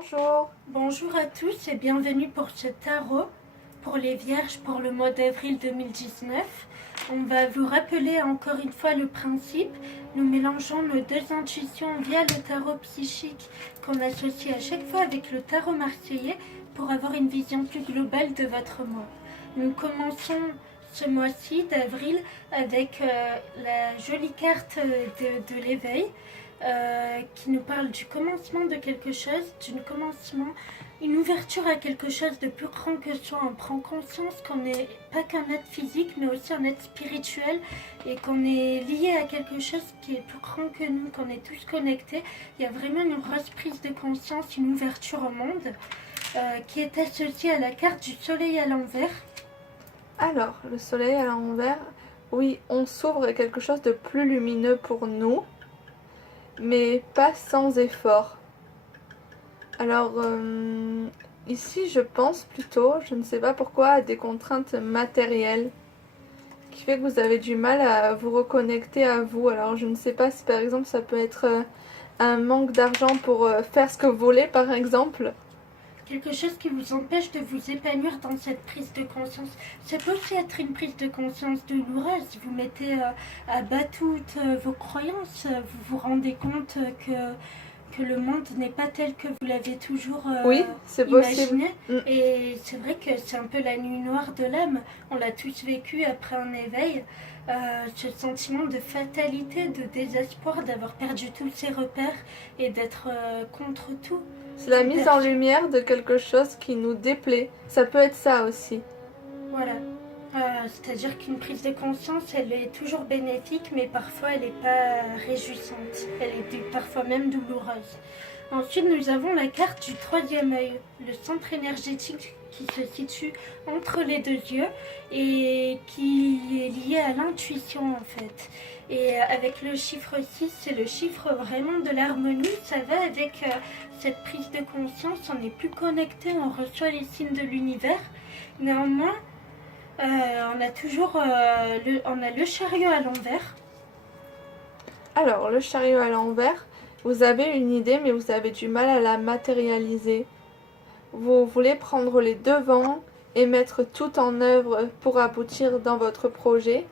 Bonjour. Bonjour à tous et bienvenue pour ce tarot pour les Vierges pour le mois d'avril 2019. On va vous rappeler encore une fois le principe. Nous mélangeons nos deux intuitions via le tarot psychique qu'on associe à chaque fois avec le tarot marseillais pour avoir une vision plus globale de votre mois. Nous commençons ce mois-ci d'avril avec la jolie carte de l'éveil. Qui nous parle du commencement de quelque chose, une ouverture à quelque chose de plus grand que soi. On prend conscience qu'on n'est pas qu'un être physique, mais aussi un être spirituel et qu'on est lié à quelque chose qui est plus grand que nous, qu'on est tous connectés. Il y a vraiment une grosse prise de conscience, une ouverture au monde qui est associée à la carte du soleil à l'envers. Alors, le soleil à l'envers, oui, on s'ouvre à quelque chose de plus lumineux pour nous, mais pas sans effort. Alors, ici, je pense plutôt, je ne sais pas pourquoi, à des contraintes matérielles qui fait que vous avez du mal à vous reconnecter à vous. Alors, je ne sais pas si par exemple ça peut être un manque d'argent pour faire ce que vous voulez, par exemple. Quelque chose qui vous empêche de vous épanouir dans cette prise de conscience. Ça peut aussi être une prise de conscience douloureuse. Vous mettez à bas toutes vos croyances. Vous vous rendez compte que le monde n'est pas tel que vous l'avez toujours Oui, c'est imaginé. possible. Et c'est vrai que c'est un peu la nuit noire de l'âme. On l'a tous vécu après un éveil. Ce sentiment de fatalité, de désespoir, d'avoir perdu tous ses repères et d'être contre tout. C'est la mise en lumière de quelque chose qui nous déplaît. Ça peut être ça aussi. Voilà. C'est-à-dire qu'une prise de conscience, elle est toujours bénéfique, mais parfois elle n'est pas réjouissante. Elle est parfois même douloureuse. Ensuite, nous avons la carte du troisième œil, le centre énergétique qui se situe entre les deux yeux et qui est lié à l'intuition en fait. Et avec le chiffre 6, c'est le chiffre vraiment de l'harmonie. Ça va avec cette prise de conscience, on est plus connecté, on reçoit les signes de l'univers. Néanmoins, on a toujours le chariot à l'envers. Alors, le chariot à l'envers, vous avez une idée, mais vous avez du mal à la matérialiser. Vous voulez prendre les devants et mettre tout en œuvre pour aboutir dans votre projet,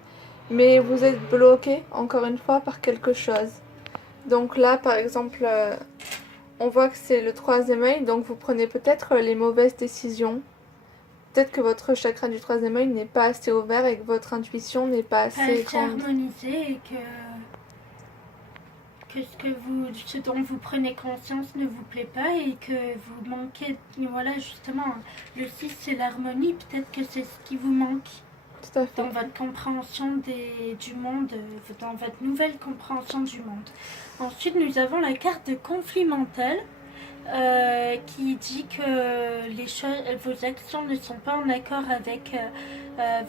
mais vous êtes bloqué, encore une fois, par quelque chose. Donc là, par exemple, on voit que c'est le troisième œil, donc vous prenez peut-être les mauvaises décisions. Peut-être que votre chakra du troisième œil n'est pas assez ouvert et que votre intuition n'est pas assez grande. Harmonisé et que ce dont vous prenez conscience ne vous plaît pas et que vous manquez. Voilà, justement, le 6 c'est l'harmonie, peut-être que c'est ce qui vous manque. Tout à fait. Dans votre compréhension du monde, dans votre nouvelle compréhension du monde. Ensuite, nous avons la carte de conflit mental. Qui dit que vos actions ne sont pas en accord avec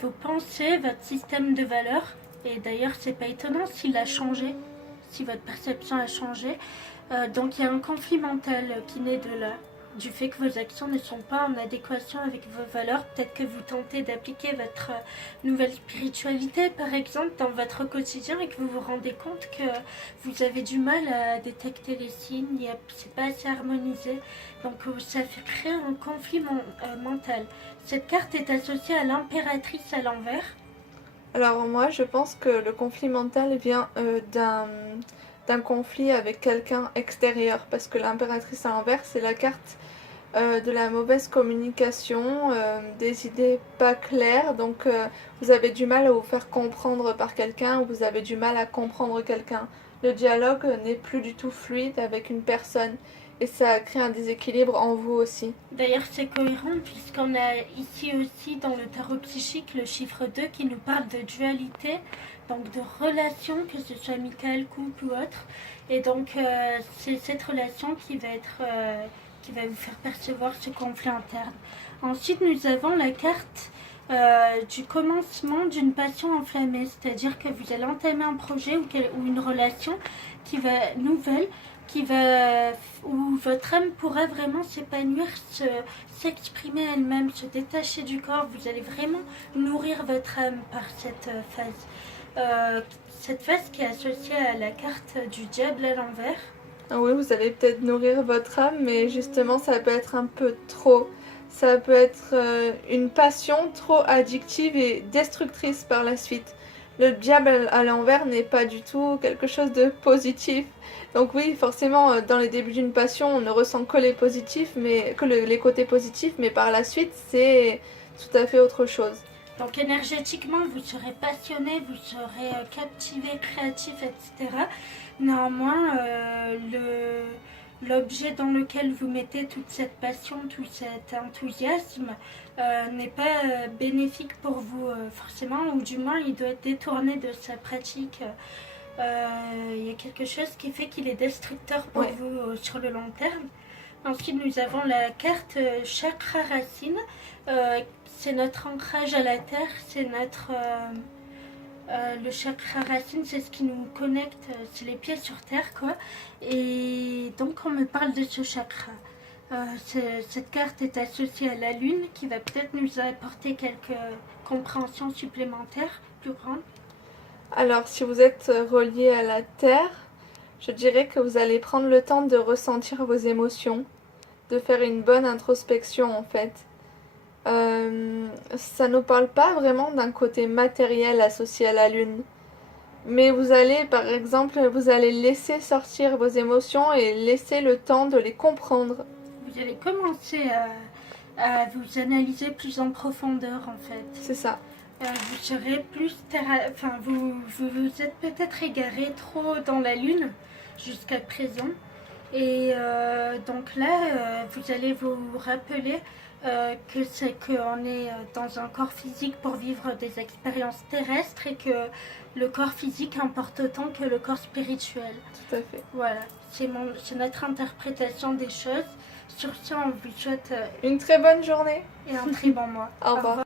vos pensées, votre système de valeurs. Et d'ailleurs, c'est pas étonnant s'il a changé, si votre perception a changé. Donc il y a un conflit mental qui naît de là, du fait que vos actions ne sont pas en adéquation avec vos valeurs. Peut-être que vous tentez d'appliquer votre nouvelle spiritualité, par exemple, dans votre quotidien et que vous vous rendez compte que vous avez du mal à détecter les signes, c'est pas assez harmonisé. Donc ça fait créer un conflit mental. Cette carte est associée à l'impératrice à l'envers. Alors moi, je pense que le conflit mental vient d'un conflit avec quelqu'un extérieur, parce que l'impératrice à l'envers, c'est la carte de la mauvaise communication, des idées pas claires, donc vous avez du mal à vous faire comprendre par quelqu'un, ou vous avez du mal à comprendre quelqu'un. Le dialogue n'est plus du tout fluide avec une personne, et ça crée un déséquilibre en vous aussi. D'ailleurs, c'est cohérent puisqu'on a ici aussi dans le tarot psychique le chiffre 2 qui nous parle de dualité, donc de relation, que ce soit amicale, couple ou autre. Et donc, c'est cette relation qui va vous faire percevoir ce conflit interne. Ensuite, nous avons la carte du commencement d'une passion enflammée, c'est-à-dire que vous allez entamer un projet ou une relation nouvelle, où votre âme pourra vraiment s'épanouir, s'exprimer elle-même, se détacher du corps. Vous allez vraiment nourrir votre âme par cette phase. Cette phase qui est associée à la carte du diable à l'envers. Ah oui, vous allez peut-être nourrir votre âme, mais justement, ça peut être un peu trop. Ça peut être une passion trop addictive et destructrice par la suite. Le diable à l'envers n'est pas du tout quelque chose de positif. Donc oui, forcément, dans les débuts d'une passion, on ne ressent que les positifs, mais que les côtés positifs, mais par la suite, c'est tout à fait autre chose. Donc énergétiquement, vous serez passionné, vous serez captivé, créatif, etc. Néanmoins, l'objet dans lequel vous mettez toute cette passion, tout cet enthousiasme n'est pas bénéfique pour vous forcément, ou du moins il doit être détourné de sa pratique. Il y a quelque chose qui fait qu'il est destructeur pour vous sur le long terme. Ensuite, nous avons la carte chakra racine. C'est notre ancrage à la terre, c'est notre... le chakra racine, c'est ce qui nous connecte, c'est les pieds sur terre, quoi. Et donc, on me parle de ce chakra. Cette carte est associée à la lune, qui va peut-être nous apporter quelques compréhensions supplémentaires plus grandes. Alors, si vous êtes relié à la terre, je dirais que vous allez prendre le temps de ressentir vos émotions, de faire une bonne introspection en fait. Ça ne parle pas vraiment d'un côté matériel associé à la lune. Mais vous allez, par exemple, vous allez laisser sortir vos émotions et laisser le temps de les comprendre. Vous allez commencer à vous analyser plus en profondeur en fait. C'est ça. Vous serez plus vous êtes peut-être égaré trop dans la lune jusqu'à présent. Et donc là, vous allez vous rappeler que c'est qu'on est dans un corps physique pour vivre des expériences terrestres et que le corps physique importe autant que le corps spirituel. Tout à fait. Voilà, c'est notre interprétation des choses. Sur ce, on vous souhaite une très bonne journée et un très bon mois. Au revoir.